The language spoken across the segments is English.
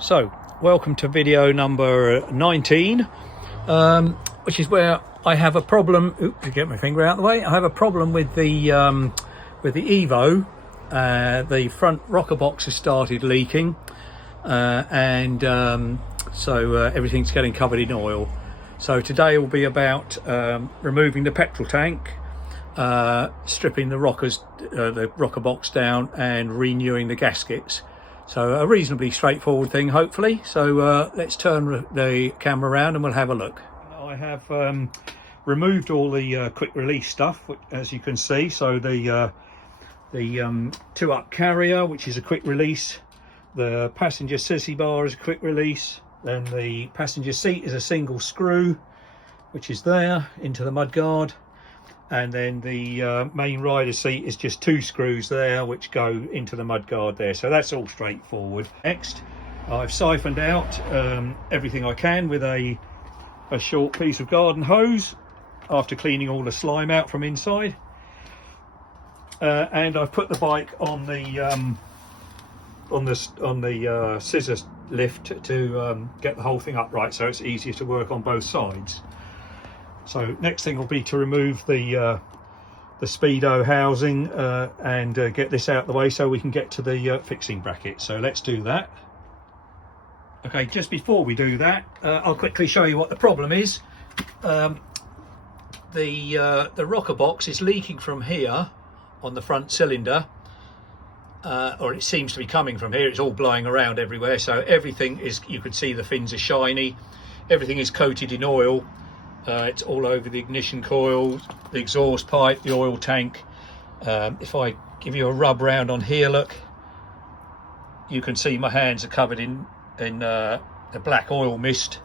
So, welcome to video number 19, which is where I have a problem. Oops, to get my finger out of the way. I have a problem with the Evo. The front rocker box has started leaking, so everything's getting covered in oil. So today will be about removing the petrol tank, stripping the rocker box down, and renewing the gaskets. So a reasonably straightforward thing, hopefully. So let's turn the camera around and we'll have a look. I have removed all the quick release stuff, as you can see. So the 2-up carrier, which is a quick release, the passenger sissy bar is a quick release, then the passenger seat is a single screw, which is there into the mudguard. And then the main rider seat is just 2 screws there, which go into the mudguard there. So that's all straightforward. Next, I've siphoned out everything I can with a short piece of garden hose after cleaning all the slime out from inside. And I've put the bike on the scissor lift to get the whole thing upright, so it's easier to work on both sides. So next thing will be to remove the speedo housing and get this out of the way so we can get to the fixing bracket. So let's do that. Okay, just before we do that, I'll quickly show you what the problem is. The rocker box is leaking from here on the front cylinder, or it seems to be coming from here. It's all blowing around everywhere, so everything is, you can see the fins are shiny, everything is coated in oil. It's all over the ignition coil, the exhaust pipe, the oil tank. If I give you a rub round on here, look, you can see my hands are covered in the black oil mist.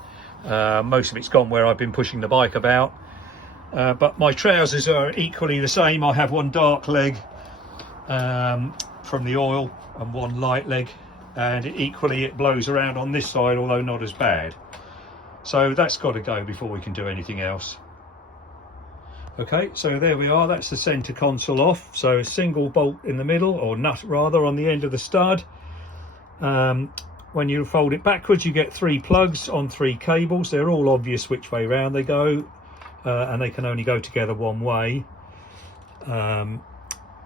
Most of it's gone where I've been pushing the bike about. But my trousers are equally the same. I have one dark leg from the oil and one light leg, and equally it blows around on this side, although not as bad. So that's got to go before we can do anything else. Okay, so there we are. That's the center console off. So a single bolt in the middle, or nut rather, on the end of the stud. When you fold it backwards, you get 3 plugs on 3 cables. They're all obvious which way round they go, and they can only go together one way. So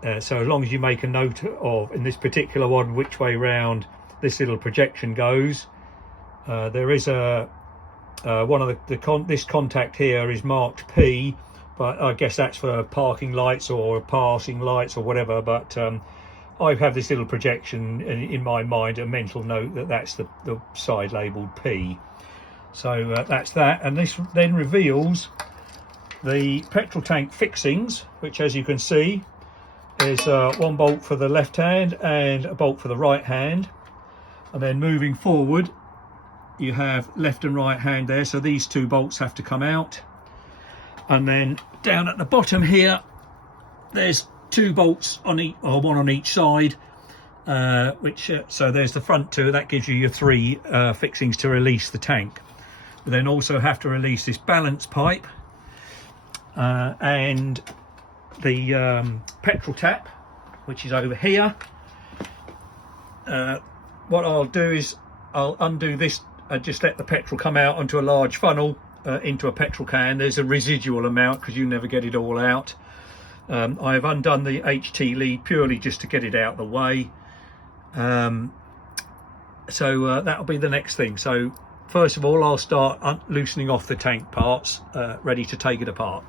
as long as you make a note of, in this particular one, which way round this little projection goes. There is a one of this contact here is marked P, but I guess that's for parking lights or passing lights or whatever. But I have this little projection in my mind, a mental note that that's the side labelled P. So that's that, and this then reveals the petrol tank fixings, which, as you can see, is 1 bolt for the left hand and a bolt for the right hand. And then moving forward, you have left and right hand there, so these 2 bolts have to come out. And then down at the bottom here, there's 2 bolts on each, or 1 on each side, so there's the front 2. That gives you your 3 fixings to release the tank. We then also have to release this balance pipe and the petrol tap, which is over here. What I'll do is I'll undo this and just let the petrol come out onto a large funnel into a petrol can. There's a residual amount because you never get it all out. I have undone the HT lead purely just to get it out of the way. So that'll be the next thing. So first of all, I'll start loosening off the tank parts, ready to take it apart.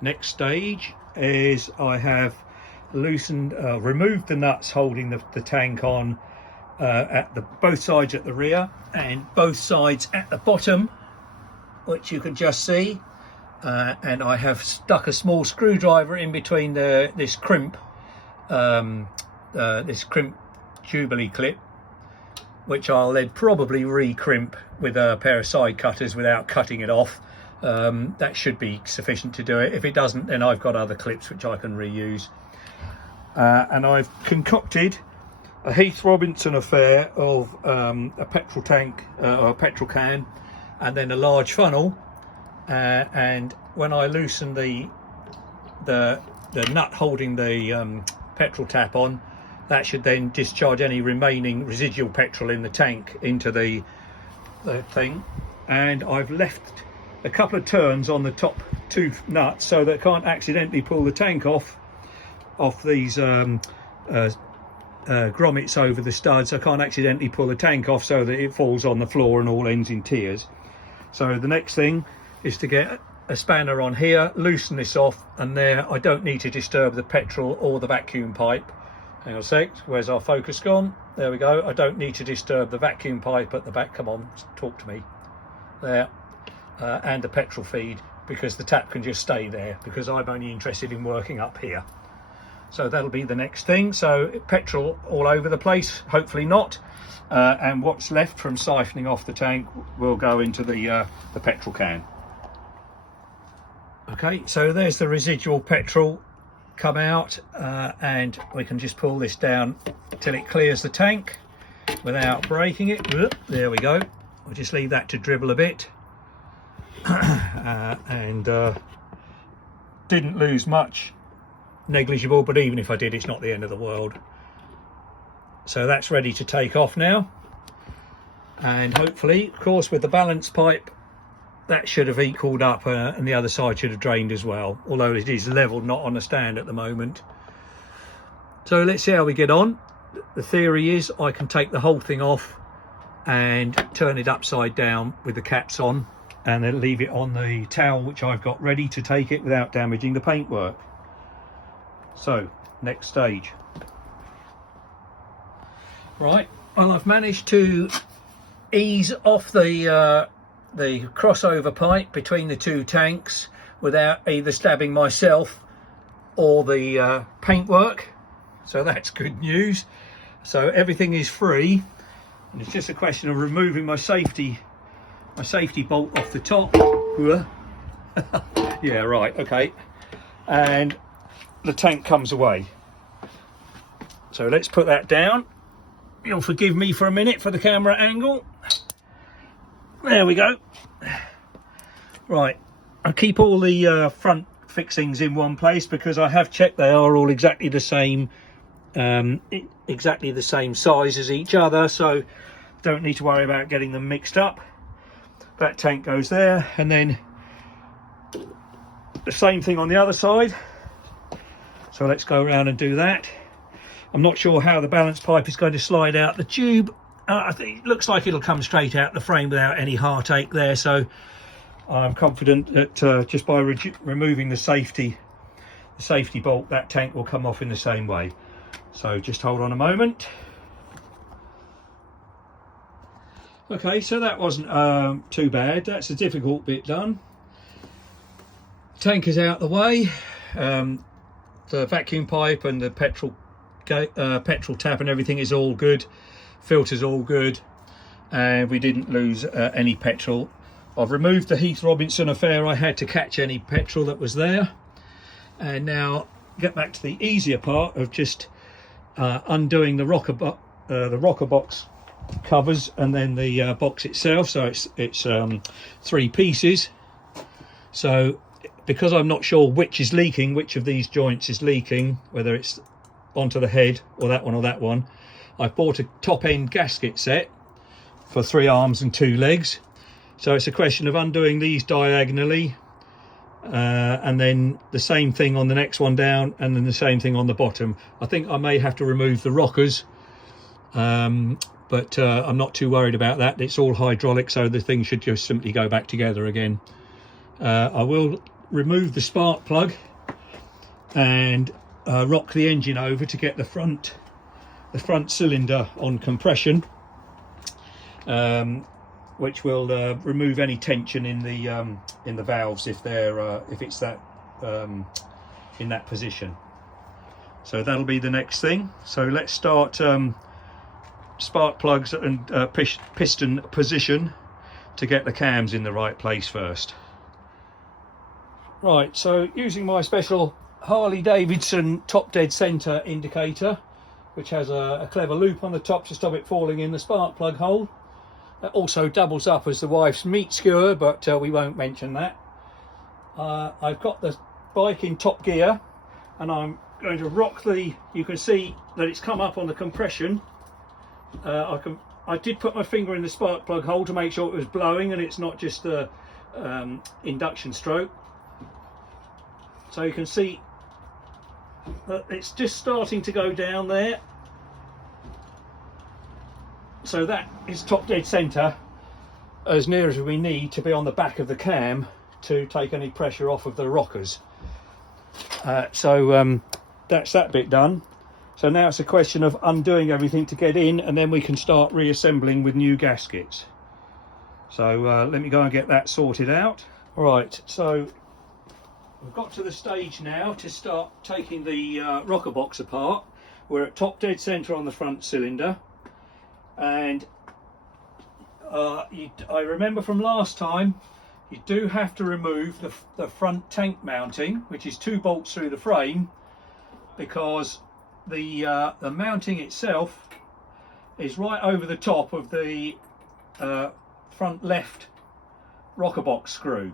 Next stage is I have removed the nuts holding the tank on at both sides at the rear and both sides at the bottom, which you can just see. And I have stuck a small screwdriver in between this crimp Jubilee clip, which I'll then probably re-crimp with a pair of side cutters without cutting it off. That should be sufficient to do it. If it doesn't, then I've got other clips which I can reuse. And I've concocted a Heath Robinson affair of a petrol tank or a petrol can, and then a large funnel. And when I loosen the nut holding the petrol tap on, that should then discharge any remaining residual petrol in the tank into the thing. And I've left a couple of turns on the top two nuts so that I can't accidentally pull the tank off these grommets over the studs. I can't accidentally pull the tank off so that it falls on the floor and all ends in tears. So the next thing is to get a spanner on here, loosen this off, and there I don't need to disturb the petrol or the vacuum pipe. Hang on a sec, where's our focus gone? There we go. I don't need to disturb the vacuum pipe at the back. Come on, talk to me. There. And the petrol feed, because the tap can just stay there, because I'm only interested in working up here. So that'll be the next thing. So petrol all over the place, hopefully not, and what's left from siphoning off the tank will go into the petrol can. Okay, so there's the residual petrol come out, and we can just pull this down till it clears the tank without breaking it. There we go. We'll just leave that to dribble a bit. And didn't lose much, negligible, but even if I did, it's not the end of the world. So that's ready to take off now, and hopefully, of course, with the balance pipe, that should have equaled up, and the other side should have drained as well, although it is level, not on a stand at the moment. So let's see how we get on. The theory is I can take the whole thing off and turn it upside down with the caps on, and then leave it on the towel which I've got ready to take it without damaging the paintwork. So next stage. Right, well, I've managed to ease off the crossover pipe between the two tanks without either stabbing myself or the paintwork, so that's good news. So everything is free, and it's just a question of removing my safety bolt off the top. Yeah, right, okay, and the tank comes away. So let's put that down. You'll forgive me for a minute for the camera angle. There we go. Right, I keep all the front fixings in one place because I have checked they are all exactly the same size as each other, so don't need to worry about getting them mixed up. That tank goes there, and then the same thing on the other side. So let's go around and do that. I'm not sure how the balance pipe is going to slide out the tube. I think it looks like it'll come straight out the frame without any heartache there, so I'm confident that just by removing the safety bolt, that tank will come off in the same way. So just hold on a moment. Okay, so that wasn't too bad. That's the difficult bit done. Tank is out the way. The vacuum pipe and the petrol tap and everything is all good. Filter's all good, and we didn't lose any petrol. I've removed the Heath Robinson affair I had to catch any petrol that was there, and now get back to the easier part of just undoing the Rockerbox covers and then the box itself. So it's 3 pieces. So because I'm not sure which is leaking, which of these joints is leaking, whether it's onto the head or that one, I've bought a top end gasket set for 3 arms and 2 legs. So it's a question of undoing these diagonally, and then the same thing on the next one down, and then the same thing on the bottom. I think I may have to remove the rockers, but I'm not too worried about that. It's all hydraulic, so the thing should just simply go back together again. I will remove the spark plug and rock the engine over to get the front cylinder on compression, which will remove any tension in the valves if it's that in that position. So that'll be the next thing. So let's start spark plugs and piston position to get the cams in the right place first. Right, so using my special Harley Davidson top dead center indicator, which has a clever loop on the top to stop it falling in the spark plug hole. That also doubles up as the wife's meat skewer, but we won't mention that. I've got the bike in top gear, and I'm going to rock you can see that it's come up on the compression. I did put my finger in the spark plug hole to make sure it was blowing and it's not just a induction stroke. So you can see that it's just starting to go down there. So that is top dead centre, as near as we need to be on the back of the cam to take any pressure off of the rockers. So that's that bit done. So now it's a question of undoing everything to get in, and then we can start reassembling with new gaskets. So let me go and get that sorted out. Right, so we've got to the stage now to start taking the Rockerbox apart. We're at top dead centre on the front cylinder, and I remember from last time, you do have to remove the front tank mounting, which is 2 bolts through the frame, because the mounting itself is right over the top of the front left Rockerbox screw.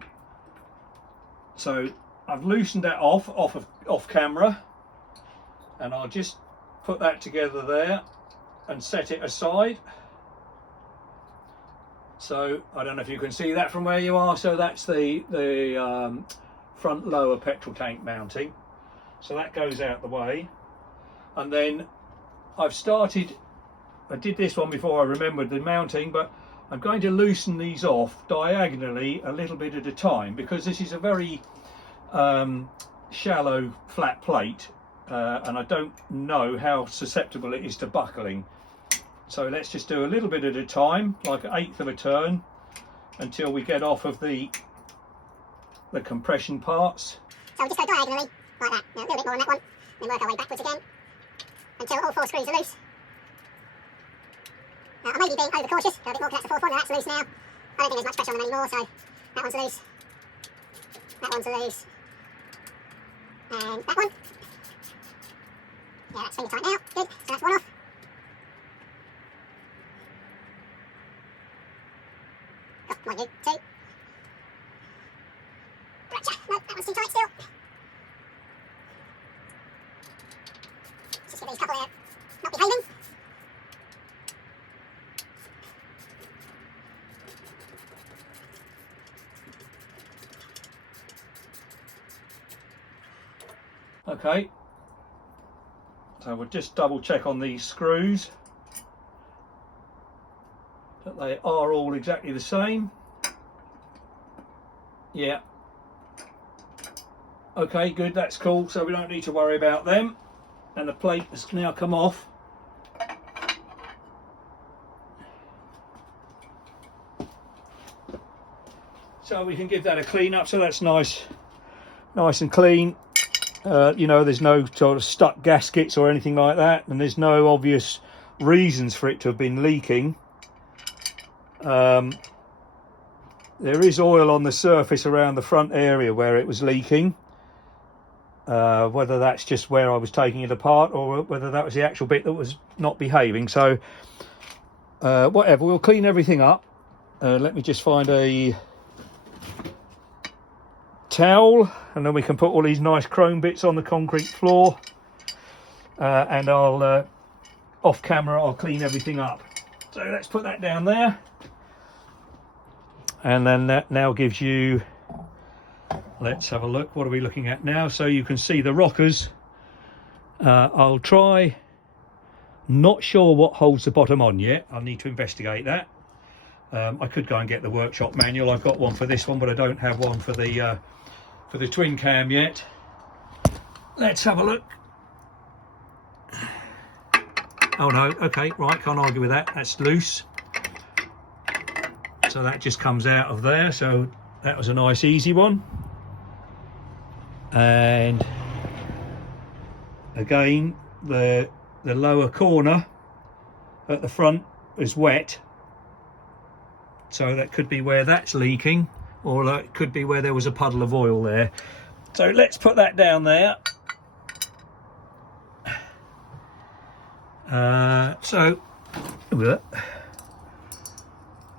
So I've loosened that off camera, and I'll just put that together there and set it aside. So I don't know if you can see that from where you are. So that's the front lower petrol tank mounting. So that goes out the way. And then I did this one before I remembered the mounting, but I'm going to loosen these off diagonally a little bit at a time, because this is a very shallow flat plate, and I don't know how susceptible it is to buckling. So let's just do a little bit at a time, like 1/8 of a turn, until we get off of the compression parts. So we'll just go diagonally, like that. Now, a little bit more on that one, then work our way backwards again, until all 4 screws are loose. I may be being overcautious, go a bit more, because that's the 4th one, and that's loose now. I don't think there's much pressure on them anymore, so that one's loose. That one's loose. And that one. Yeah, that's finger tight now. Good. So that's one off. Oh, mind you, 2. Gotcha. No, that one's too tight still. Let's just get these couple there not behaving. Okay, so we'll just double check on these screws that they are all exactly the same. Yeah. Okay, good, that's cool, so we don't need to worry about them. And the plate has now come off. So we can give that a clean up, so that's nice and clean. You know, there's no sort of stuck gaskets or anything like that, and there's no obvious reasons for it to have been leaking. There is oil on the surface around the front area where it was leaking. Whether that's just where I was taking it apart, or whether that was the actual bit that was not behaving. So whatever, we'll clean everything up. Let me just find a towel, and then we can put all these nice chrome bits on the concrete floor, and I'll off camera I'll clean everything up. So let's put that down there, and then that now gives you, let's have a look, what are we looking at now? So you can see the rockers. I'll try, not sure what holds the bottom on yet, I'll need to investigate that. I could go and get the workshop manual. I've got one for this one, but I don't have one for the twin cam yet. Let's have a look. Oh no, okay, right, can't argue with that. That's loose. So that just comes out of there. So that was a nice easy one. And again, the lower corner at the front is wet. So that could be where that's leaking, or it could be where there was a puddle of oil there. So let's put that down there.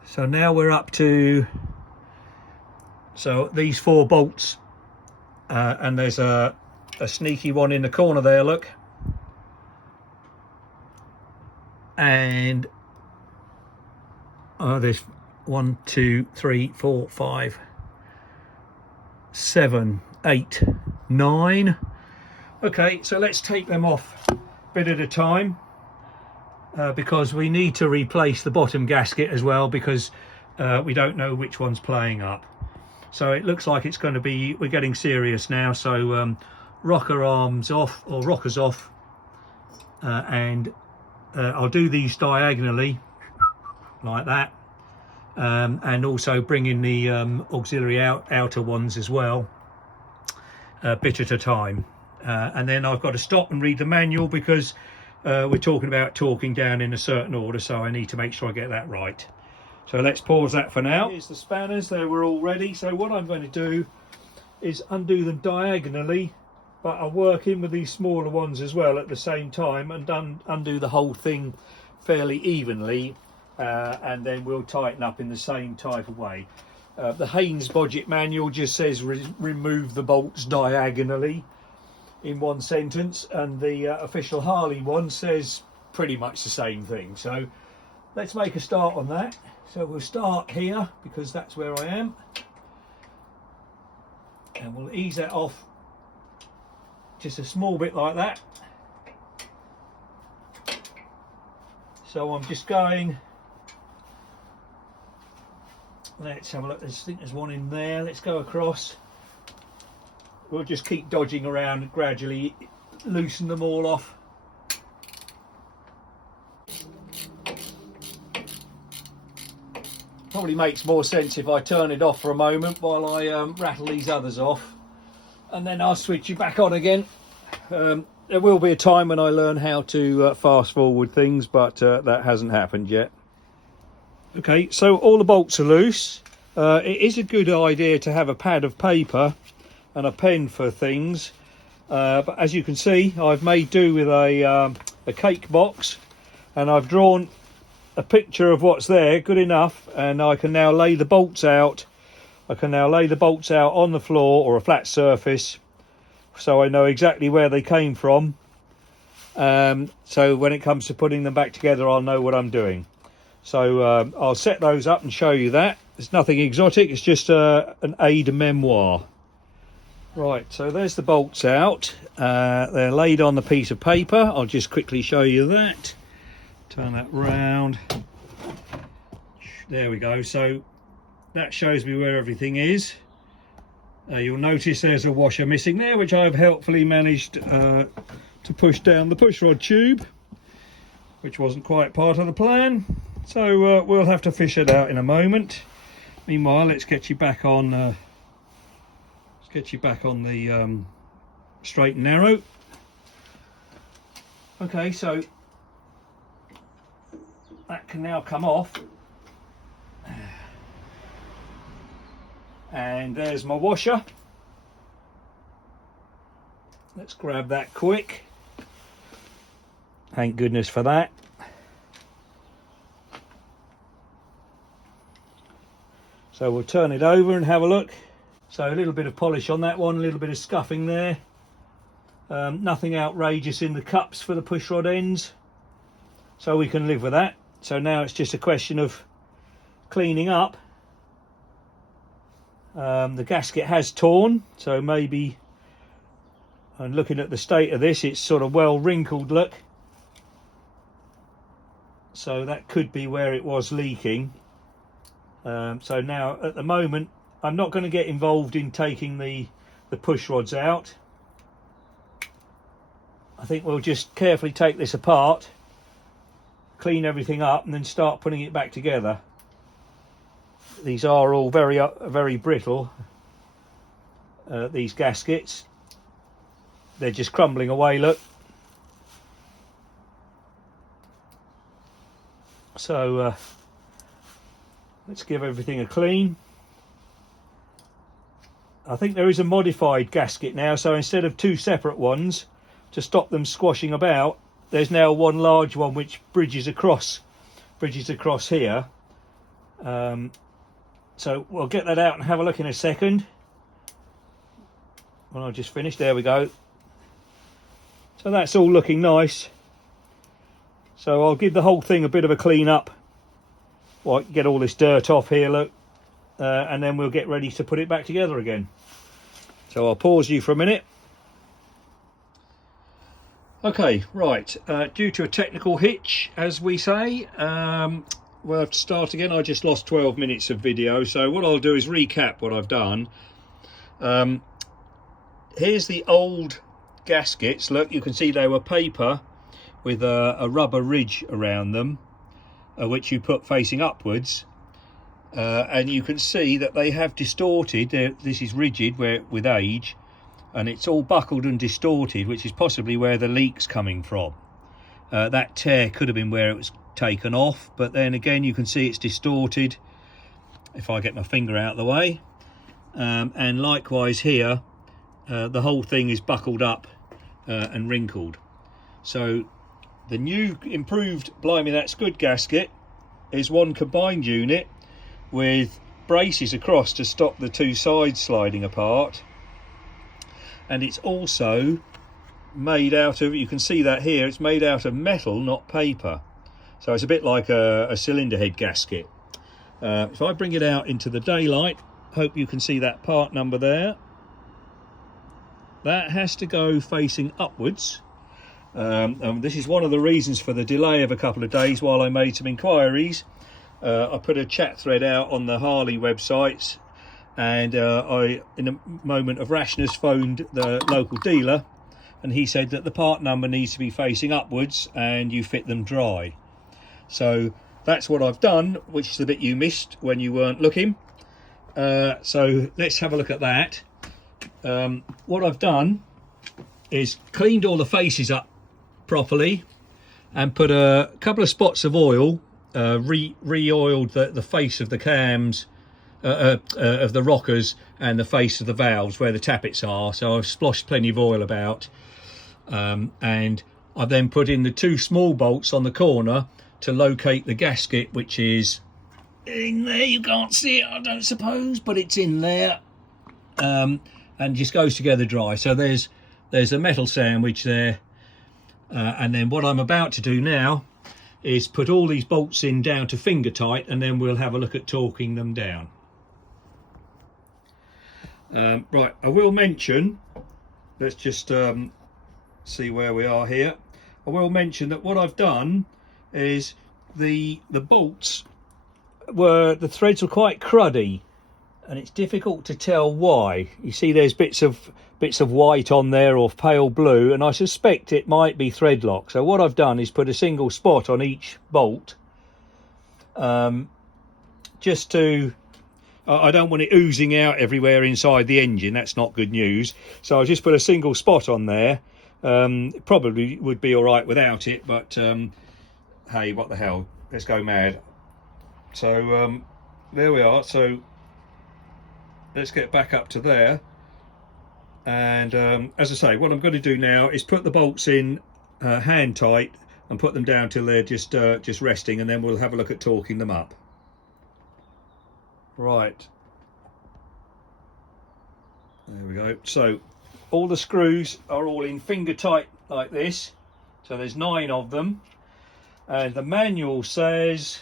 So now we're up to, so these 4 bolts, and there's a a sneaky one in the corner there, look. And there's 1, 2, 3, 4, 5, 7, 8, 9. Okay, so let's take them off a bit at a time, because we need to replace the bottom gasket as well, because we don't know which one's playing up. So it looks like it's going to be, we're getting serious now. So rocker arms off, or rockers off, and I'll do these diagonally like that, and also bring in the auxiliary outer ones as well, a bit at a time. And then I've got to stop and read the manual, because we're talking about torquing down in a certain order, so I need to make sure I get that right. So let's pause that for now. Here's the spanners, they were all ready. So what I'm going to do is undo them diagonally, but I'll work in with these smaller ones as well at the same time, and undo the whole thing fairly evenly, and then we'll tighten up in the same type of way. The Haynes budget manual just says remove the bolts diagonally in one sentence, and the official Harley one says pretty much the same thing. So let's make a start on that. So we'll start here, because that's where I am, and we'll ease that off just a small bit like that. So I'm just going, let's have a look, I think there's one in there, let's go across. We'll just keep dodging around and gradually loosen them all off. Probably makes more sense if I turn it off for a moment while I rattle these others off, and then I'll switch you back on again. There will be a time when I learn how to fast forward things, but that hasn't happened yet. Okay, so all the bolts are loose. It is a good idea to have a pad of paper and a pen for things, but as you can see, I've made do with a cake box, and I've drawn a picture of what's there, good enough, and I can now lay the bolts out. I can now lay the bolts out on the floor or a flat surface, so I know exactly where they came from. So when it comes to putting them back together, I'll know what I'm doing. So I'll set those up and show you that. It's nothing exotic, it's just an aide-memoire. Right, so there's the bolts out. They're laid on the piece of paper. I'll just quickly show you that. Turn that round. There we go. So that shows me where everything is. You'll notice there's a washer missing there, which I've helpfully managed to push down the pushrod tube, which wasn't quite part of the plan. So we'll have to fish it out in a moment. Meanwhile, let's get you back on. The straight and narrow. Okay, so that can now come off, and there's my washer. Let's grab that quick. Thank goodness for that. So we'll turn it over and have a look. So a little bit of polish on that one, a little bit of scuffing there. Nothing outrageous in the cups for the pushrod ends, so we can live with that. So now it's just a question of cleaning up. The gasket has torn, so maybe, and looking at the state of this, it's sort of well wrinkled, look. So that could be where it was leaking. So now at the moment, I'm not going to get involved in taking the push rods out. I think we'll just carefully take this apart, clean everything up, and then start putting it back together. These are all very brittle, these gaskets. They're just crumbling away, look. So let's give everything a clean. I think there is a modified gasket now, so instead of two separate ones to stop them squashing about, there's now one large one which bridges across here. So we'll get that out and have a look in a second when I just finished. There we go. So that's all looking nice. So I'll give the whole thing a bit of a clean up. Well, get all this dirt off here, look. And then we'll get ready to put it back together again. So I'll pause you for a minute. Okay, right. Due to a technical hitch, as we say, we'll have to start again. I just lost 12 minutes of video. So what I'll do is recap what I've done. Here's the old gaskets. Look, you can see they were paper with a rubber ridge around them, which you put facing upwards, and you can see that they have distorted. This is rigid with age, and it's all buckled and distorted, which is possibly where the leak's coming from. That tear could have been where it was taken off, but then again you can see it's distorted if I get my finger out of the way, and likewise here the whole thing is buckled up and wrinkled. So the new improved Blimey That's Good gasket is one combined unit with braces across to stop the two sides sliding apart, and it's also made out of, you can see that here, it's made out of metal, not paper. So it's a bit like a cylinder head gasket. If I bring it out into the daylight, hope you can see that part number there. That has to go facing upwards. This is one of the reasons for the delay of a couple of days while I made some inquiries. I put a chat thread out on the Harley websites, and I, in a moment of rashness, phoned the local dealer, and he said that the part number needs to be facing upwards and you fit them dry. So that's what I've done, which is the bit you missed when you weren't looking. So let's have a look at that. What I've done is cleaned all the faces up properly and put a couple of spots of oil, re-oiled the face of the cams, of the rockers, and the face of the valves where the tappets are. So I've splashed plenty of oil about, and I then put in the two small bolts on the corner to locate the gasket, which is in there. You can't see it, I don't suppose, but it's in there, and just goes together dry. So there's a metal sandwich there. And then what I'm about to do now is put all these bolts in down to finger tight, and then we'll have a look at torquing them down. Right, I will mention, let's just see where we are here. I will mention that what I've done is the bolts the threads were quite cruddy, and it's difficult to tell why. You see there's bits of white on there, or pale blue, and I suspect it might be thread lock. So what I've done is put a single spot on each bolt, just to, I don't want it oozing out everywhere inside the engine. That's not good news. So I just put a single spot on there. Probably would be all right without it, but hey, what the hell, let's go mad. So there we are. So let's get back up to there, and as I say, what I'm going to do now is put the bolts in hand tight and put them down till they're just resting, and then we'll have a look at torquing them up. Right, there we go. So all the screws are all in finger tight like this, so there's 9 of them, and the manual says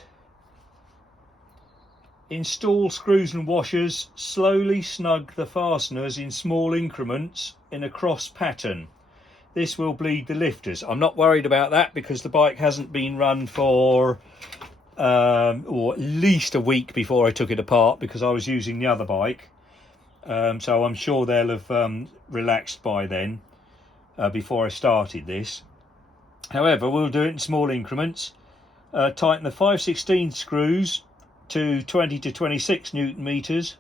install screws and washers, slowly snug the fasteners in small increments in a cross pattern. This will bleed the lifters. I'm not worried about that because the bike hasn't been run for or at least a week before I took it apart, because I was using the other bike. So I'm sure they'll have relaxed by then, before I started this. However, we'll do it in small increments. Tighten the 5/16 screws to 20 to 26 Newton meters,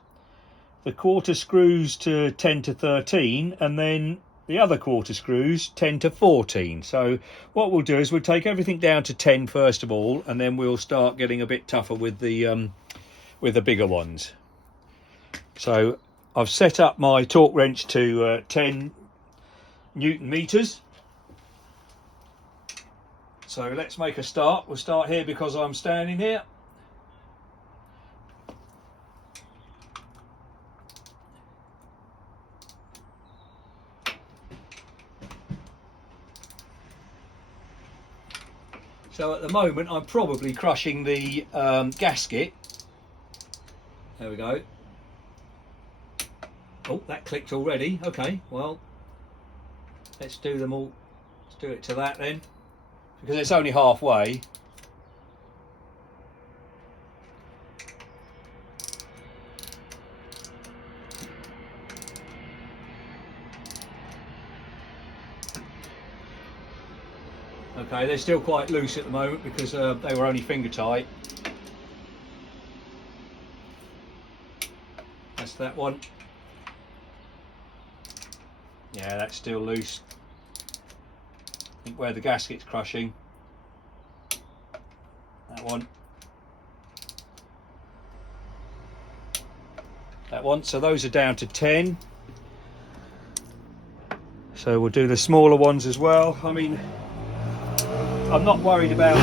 the quarter screws to 10 to 13, and then the other quarter screws 10 to 14. So what we'll do is we'll take everything down to 10 first of all, and then we'll start getting a bit tougher with the bigger ones. So I've set up my torque wrench to 10 Newton meters. So let's make a start. We'll start here because I'm standing here. So at the moment I'm probably crushing the gasket. There we go. Oh, that clicked already. Okay, well, let's do them all. Let's do it to that then, because it's only halfway. Okay, they're still quite loose at the moment because they were only finger tight. That's that one. Yeah, that's still loose. I think where the gasket's crushing. That one. That one. So those are down to 10. So we'll do the smaller ones as well. I mean, I'm not worried about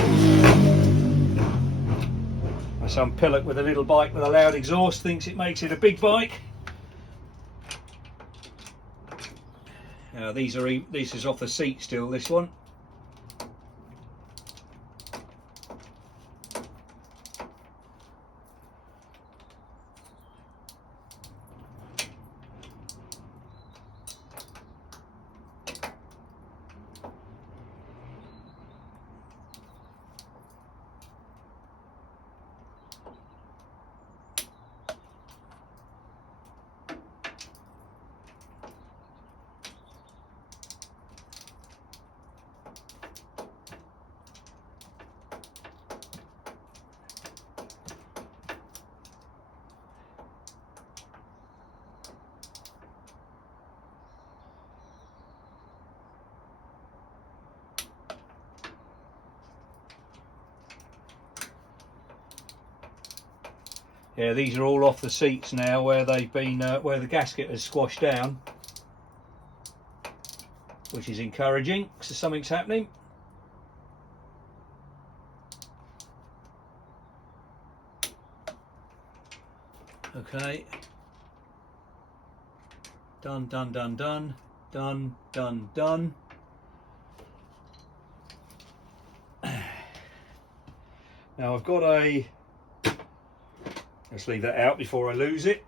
some pillock with a little bike with a loud exhaust thinks it makes it a big bike. This is off the seat still, this one. Yeah, these are all off the seats now where they've been, where the gasket has squashed down, which is encouraging, so something's happening. Okay. Done, done, done, done, done, done, done. Now I've got a, let's leave that out before I lose it.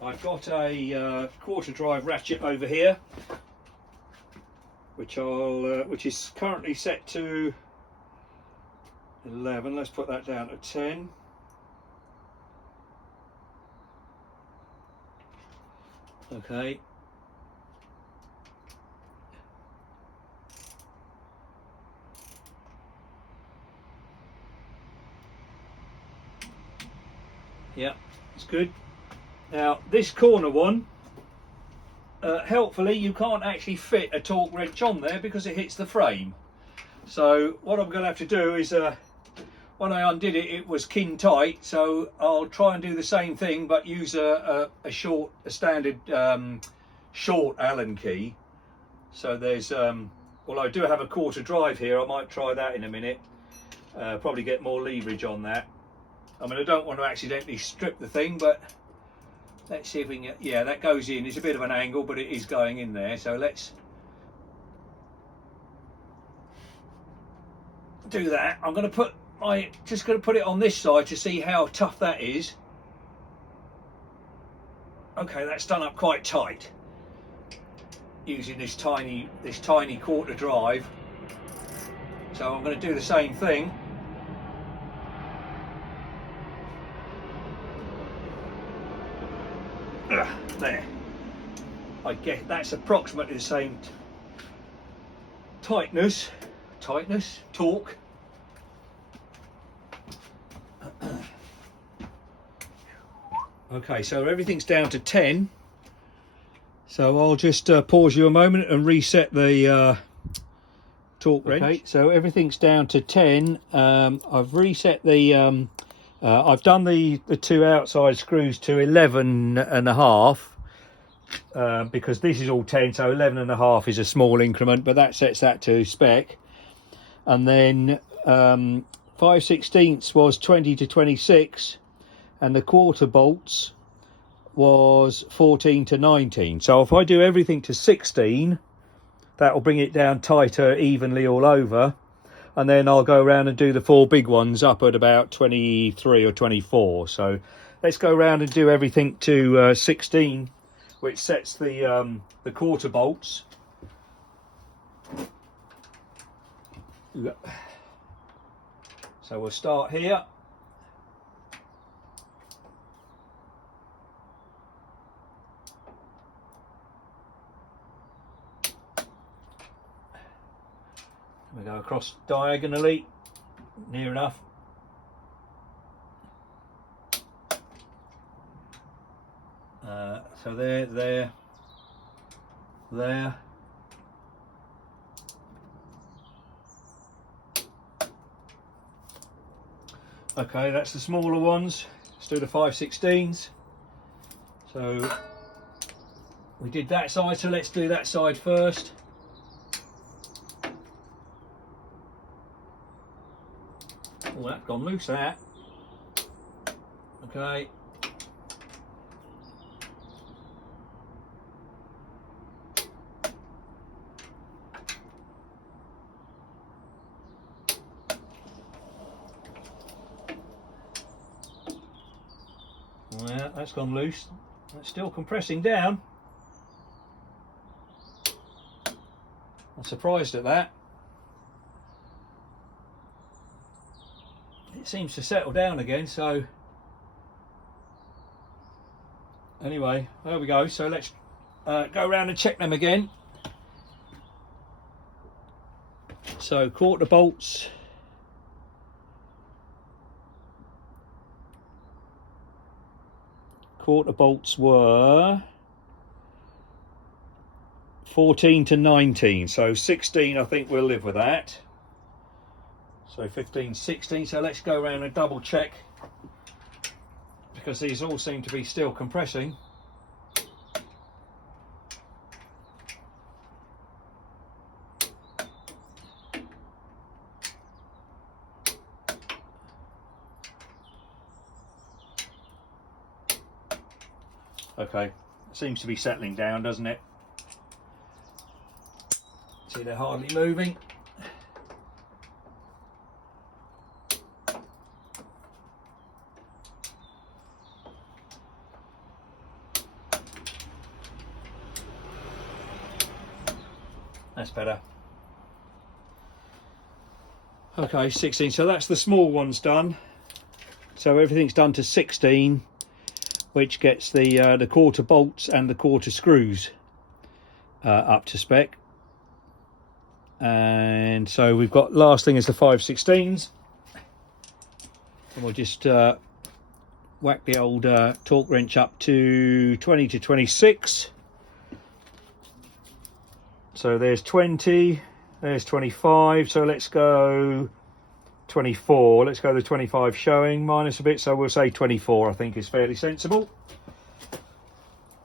I've got a quarter drive ratchet over here, which is currently set to 11. Let's put that down to 10. Okay. Yeah, it's good. Now this corner one, helpfully you can't actually fit a torque wrench on there because it hits the frame. So what I'm going to have to do is, when I undid it, it was kin tight, so I'll try and do the same thing but use a standard short Allen key. So there's, well, I do have a quarter drive here, I might try that in a minute, probably get more leverage on that. I mean, I don't want to accidentally strip the thing, but let's see if we can get, yeah, that goes in. It's a bit of an angle, but it is going in there. So let's do that. I'm going to put just going to put it on this side to see how tough that is. Okay, that's done up quite tight using this tiny quarter drive. So I'm going to do the same thing. There, I get that's approximately the same tightness, torque. Okay, so everything's down to 10. So I'll just pause you a moment and reset the torque wrench. Okay, so everything's down to 10. I've reset the I've done the two outside screws to 11.5 because this is all 10, so 11.5 is a small increment, but that sets that to spec. And then 5/16 was 20 to 26, and the quarter bolts was 14 to 19. So if I do everything to 16, That will bring it down tighter evenly all over, and then I'll go around and do the 4 big ones up at about 23 or 24. So let's go around and do everything to 16, which sets the quarter bolts. So we'll start here. We go across diagonally, near enough. So there. Okay, that's the smaller ones. Let's do the 5/16. So we did that side, so let's do that side first. Oh, that's gone loose, that. Okay. Yeah, that's gone loose. It's still compressing down. I'm surprised at that. It seems to settle down again, so anyway, there we go. So let's go around and check them again. So quarter bolts. Quarter bolts were 14 to 19, so 16 I think we'll live with that. So 15, 16, so let's go around and double check, because these all seem to be still compressing. Okay, seems to be settling down, doesn't it? See, they're hardly moving. That's better. Okay, 16, so that's the small ones done. So everything's done to 16, which gets the quarter bolts and the quarter screws up to spec. And so we've got, last thing is the 5/16s, and we'll just whack the old torque wrench up to 20 to 26. So there's 20, there's 25, so let's go 24. Let's go the 25 showing minus a bit, so we'll say 24. I think is fairly sensible.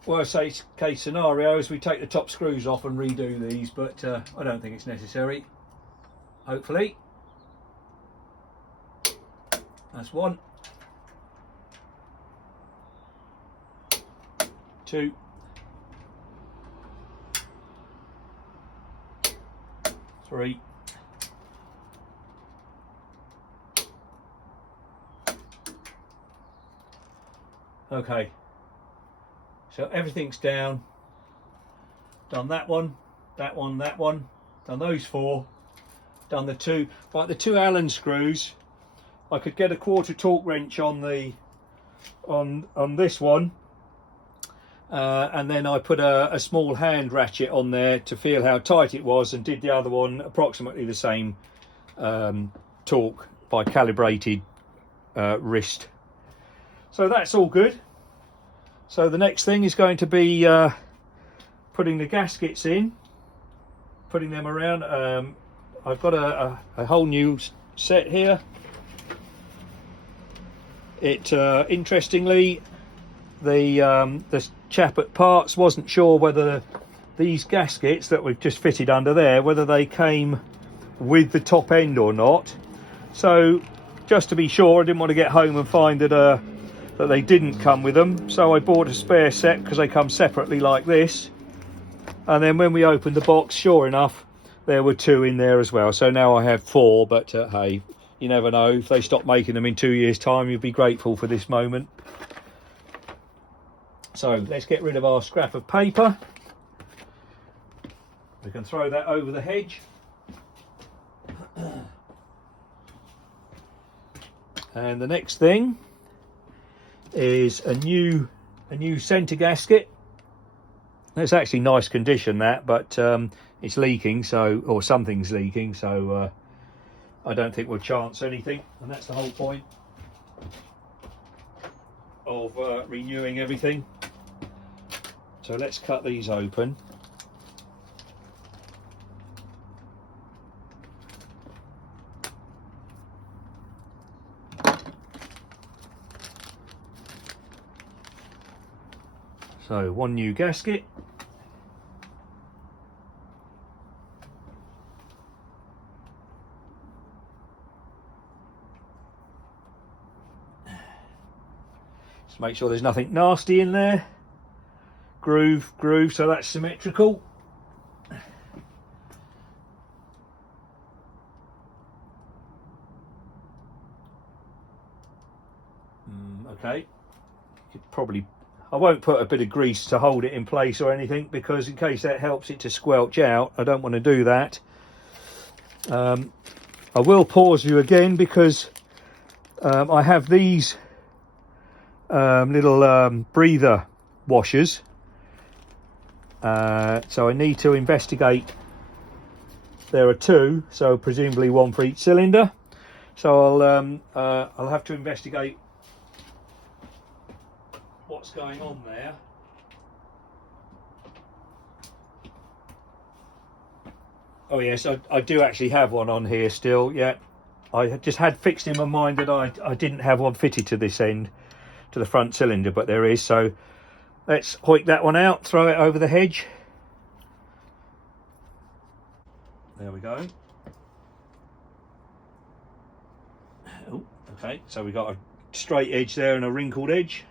Worst case scenario is we take the top screws off and redo these, but I don't think it's necessary, hopefully. That's 1, 2, 3, 4. Okay. So everything's down. Done that one, that one, that one. Done those 4. Done the 2. Right, the 2 Allen screws. I could get a quarter torque wrench on the on this one, and then I put a small hand ratchet on there to feel how tight it was, and did the other one approximately the same torque by calibrated wrist. So that's all good. So the next thing is going to be putting the gaskets in, putting them around. I've got a whole new set here. It interestingly, the chap at Parts wasn't sure whether these gaskets that we've just fitted under there, whether they came with the top end or not. So just to be sure, I didn't want to get home and find that that they didn't come with them, so I bought a spare set because they come separately like this, And then when we opened the box, sure enough, there were 2 in there as well. So now I have 4, but hey, you never know. If they stop making them in 2 years' time, you'll be grateful for this moment. So let's get rid of our scrap of paper. We can throw that over the hedge. And the next thing is a new centre gasket. It's actually nice condition, that, but it's leaking, so, or something's leaking, so I don't think we'll chance anything, and that's the whole point of renewing everything. So let's cut these open. So 1 new gasket. Just make sure there's nothing nasty in there. Groove, so that's symmetrical. Okay, probably, I won't put a bit of grease to hold it in place or anything, because in case that helps it to squelch out, I don't want to do that. I will pause you again because I have these little breather washers. So I need to investigate. There are 2, so presumably 1 for each cylinder. So I'll have to investigate what's going on there. Oh yes, I do actually have one on here still. Yeah, I just had fixed in my mind that I didn't have one fitted to this end, to the front cylinder, but there is. So let's hoik that one out, throw it over the hedge. There we go. Oh, okay, so we got a straight edge there and a wrinkled edge.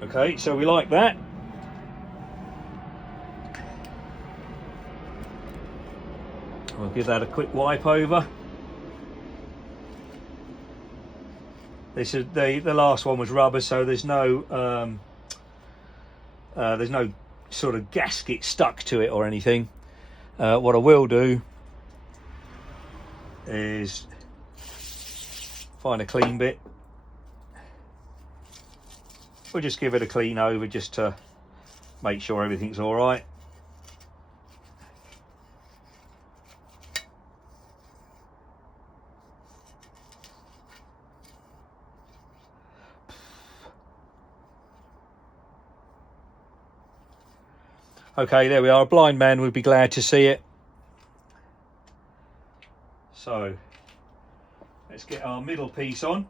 Okay, so we like that. We'll give that a quick wipe over. This is the last one was rubber, so there's no sort of gasket stuck to it or anything. What I will do is find a clean bit. We'll just give it a clean over just to make sure everything's all right. Okay, there we are. A blind man would be glad to see it. So let's get our middle piece on.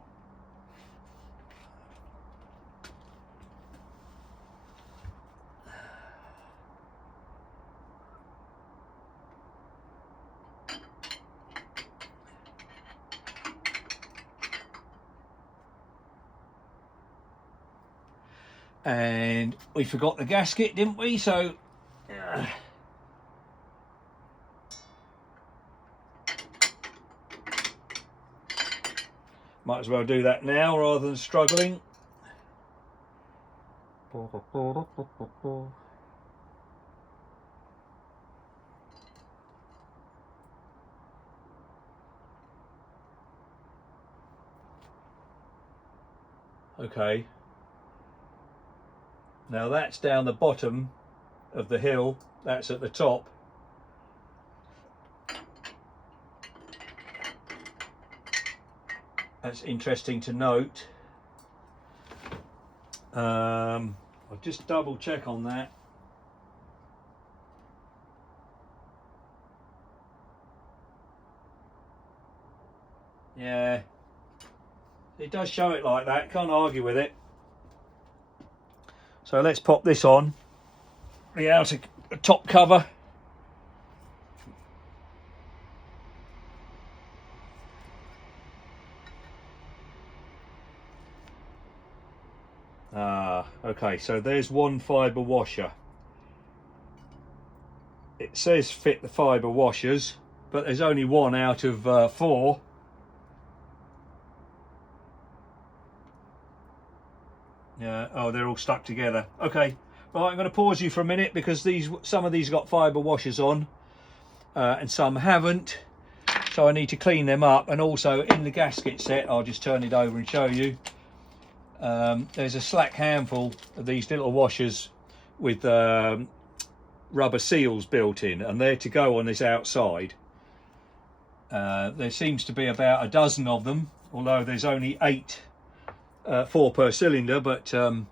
And we forgot the gasket, didn't we? So might as well do that now rather than struggling. Okay. Now that's down the bottom of the hill, that's at the top. That's interesting to note. I'll just double check on that. Yeah, it does show it like that, can't argue with it. So let's pop this on, the outer top cover. Okay, so there's one fibre washer. It says fit the fibre washers, but there's only one out of 4. Yeah, oh, they're all stuck together. Okay, right, I'm going to pause you for a minute because some of these got fibre washers on and some haven't. So I need to clean them up. And also in the gasket set, I'll just turn it over and show you. There's a slack handful of these little washers with rubber seals built in, and they're to go on this outside. There seems to be about a dozen of them, although there's only 8, 4 per cylinder, but the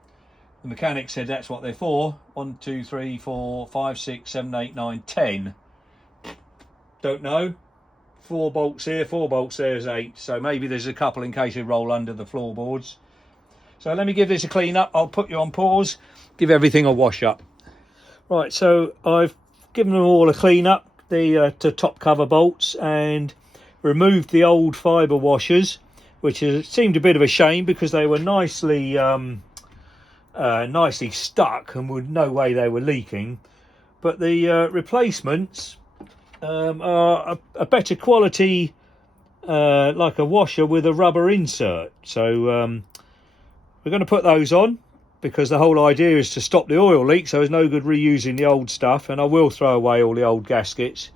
mechanic said that's what they're for. 1, 2, 3, 4, 5, 6, 7, 8, 9, 10. Don't know. 4 bolts here, 4 bolts there is 8. So maybe there's a couple in case they roll under the floorboards. So let me give this a clean up. I'll put you on pause, give everything a wash up. Right, so I've given them all a clean up, the top cover bolts, and removed the old fibre washers, which seemed a bit of a shame because they were nicely stuck and with no way they were leaking. But the replacements are a better quality, like a washer with a rubber insert. So we're going to put those on, because the whole idea is to stop the oil leak, so there's no good reusing the old stuff. And I will throw away all the old gaskets,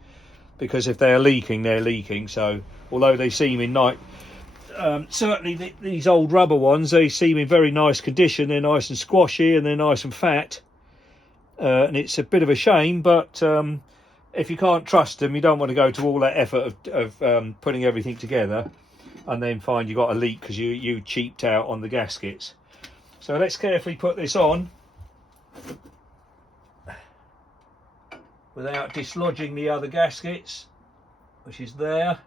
because if they're leaking, they're leaking. So although they seem in certainly these old rubber ones, they seem in very nice condition. They're nice and squashy and they're nice and fat, and it's a bit of a shame, but if you can't trust them, you don't want to go to all that effort of putting everything together and then find you got a leak because you cheaped out on the gaskets. So let's carefully put this on without dislodging the other gaskets, which is there.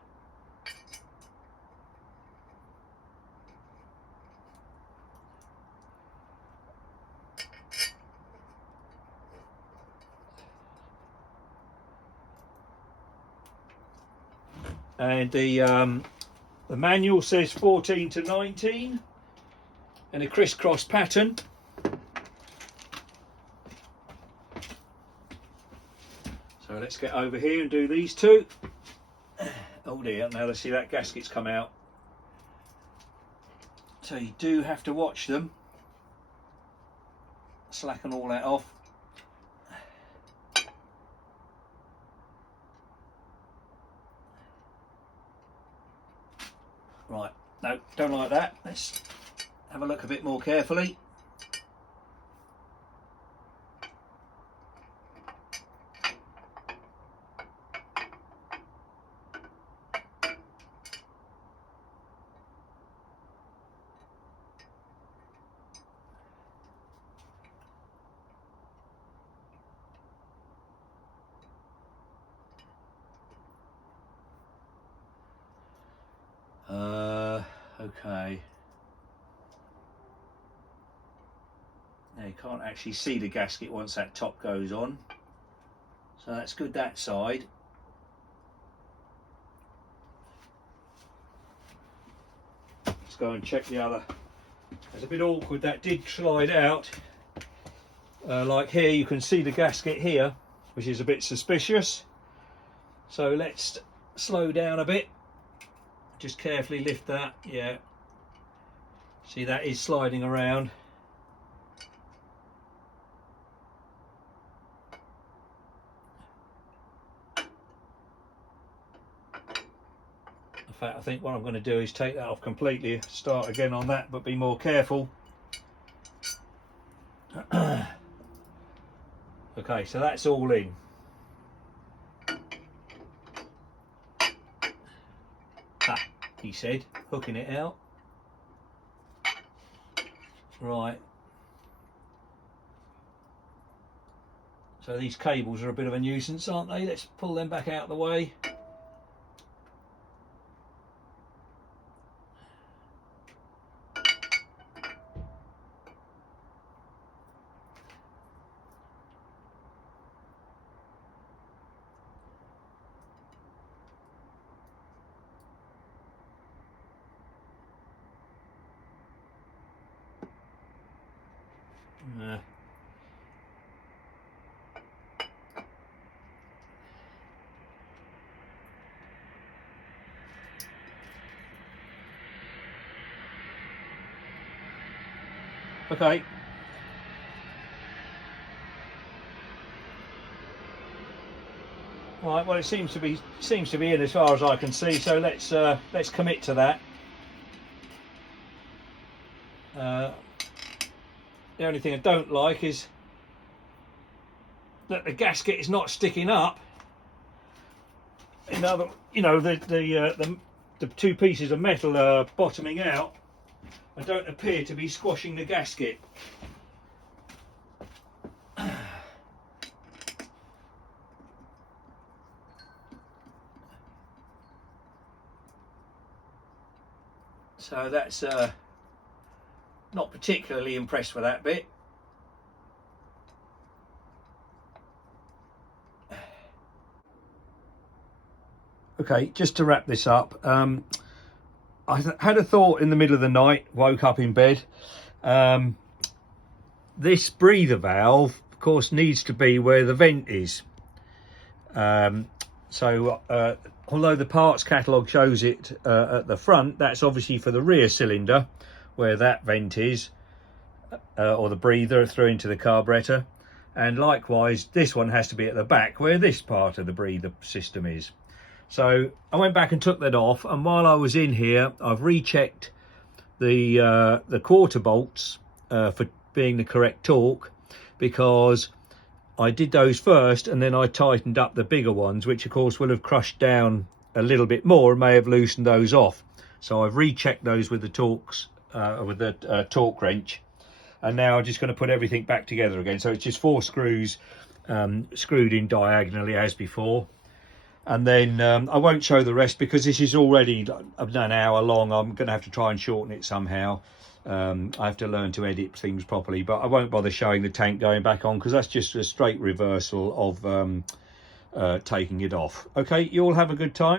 And the manual says 14 to 19 in a crisscross pattern. So let's get over here and do these two. Oh dear, now let's see that gasket's come out. So you do have to watch them. Slacken all that off. Right, no, don't like that. Let's have a look a bit more carefully. Okay. Now you can't actually see the gasket once that top goes on, so that's good that side. Let's go and check the other. It's a bit awkward, that did slide out. Like here you can see the gasket here, which is a bit suspicious. So let's slow down a bit. Just carefully lift that, yeah. See, that is sliding around. In fact, I think what I'm going to do is take that off completely, start again on that, but be more careful. Okay, so that's all in. He said, hooking it out. Right. So these cables are a bit of a nuisance, aren't they? Let's pull them back out of the way. Okay. Right, well, it seems to be in as far as I can see. So let's commit to that. The only thing I don't like is that the gasket is not sticking up. The two pieces of metal are bottoming out and don't appear to be squashing the gasket. So that's not particularly impressed with that bit. Okay, just to wrap this up, I had a thought in the middle of the night, woke up in bed. This breather valve, of course, needs to be where the vent is. Although the parts catalogue shows it at the front, that's obviously for the rear cylinder, where that vent is, or the breather through into the carburettor. And likewise, this one has to be at the back, where this part of the breather system is. So I went back and took that off, and while I was in here, I've rechecked the quarter bolts for being the correct torque, because I did those first and then I tightened up the bigger ones, which of course will have crushed down a little bit more and may have loosened those off. So I've rechecked those with the torque wrench, and now I'm just going to put everything back together again. So it's just 4 screws screwed in diagonally as before. And then I won't show the rest because this is already an hour long. I'm going to have to try and shorten it somehow. I have to learn to edit things properly, but I won't bother showing the tank going back on because that's just a straight reversal of taking it off. Okay, you all have a good time.